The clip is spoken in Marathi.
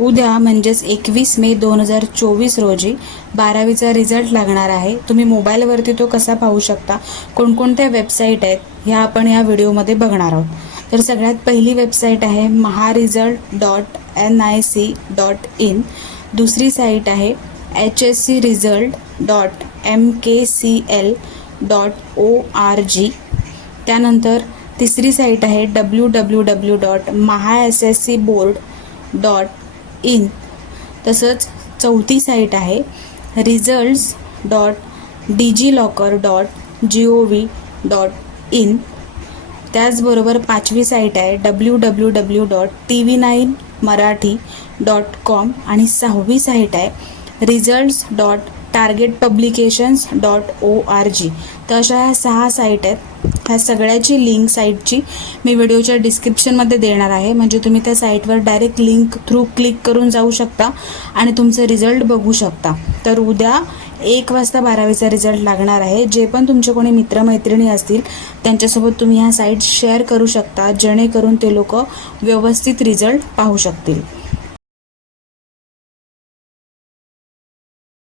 उद्या म्हणजेच एकवीस मे दोन हजार चोवीस रोजी बारावीचा रिझल्ट लागणार आहे. तुम्ही मोबाईलवरती तो कसा पाहू शकता? कोणकोणत्या वेबसाईट आहेत? ह्या आपण या व्हिडिओमध्ये बघणार आहोत. तर सगळ्यात पहिली वेबसाईट आहे mahresult dot N I C dot in दुसरी साईट आहे H S C result dot M K C L dot O R G त्यानंतर तिसरी साईट आहे W W W dot maha S S C board dot in. तसंच चौथी साईट आहे results dot digi locker dot G O V dot in त्याचबरोबर पाचवी साईट आहे W W W dot T V nine Marathi dot com आणि सहावी साईट आहे results dot target publications dot O R G तर अशा ह्या सहा साईट आहेत. ह्या सगळ्याची लिंक साईटची मी व्हिडिओच्या डिस्क्रिप्शनमध्ये देणार आहे. म्हणजे तुम्ही त्या साईटवर डायरेक्ट लिंक थ्रू क्लिक करून जाऊ शकता आणि तुमचं रिझल्ट बघू शकता. तर उद्या एक वाजता बारावीचा रिझल्ट लागणार आहे. जे पण तुमचे कोणी मित्रमैत्रिणी असतील त्यांच्यासोबत तुम्ही ह्या साईट शेअर करू शकता. जेणेकरून ते लोक व्यवस्थित रिझल्ट पाहू शकतील.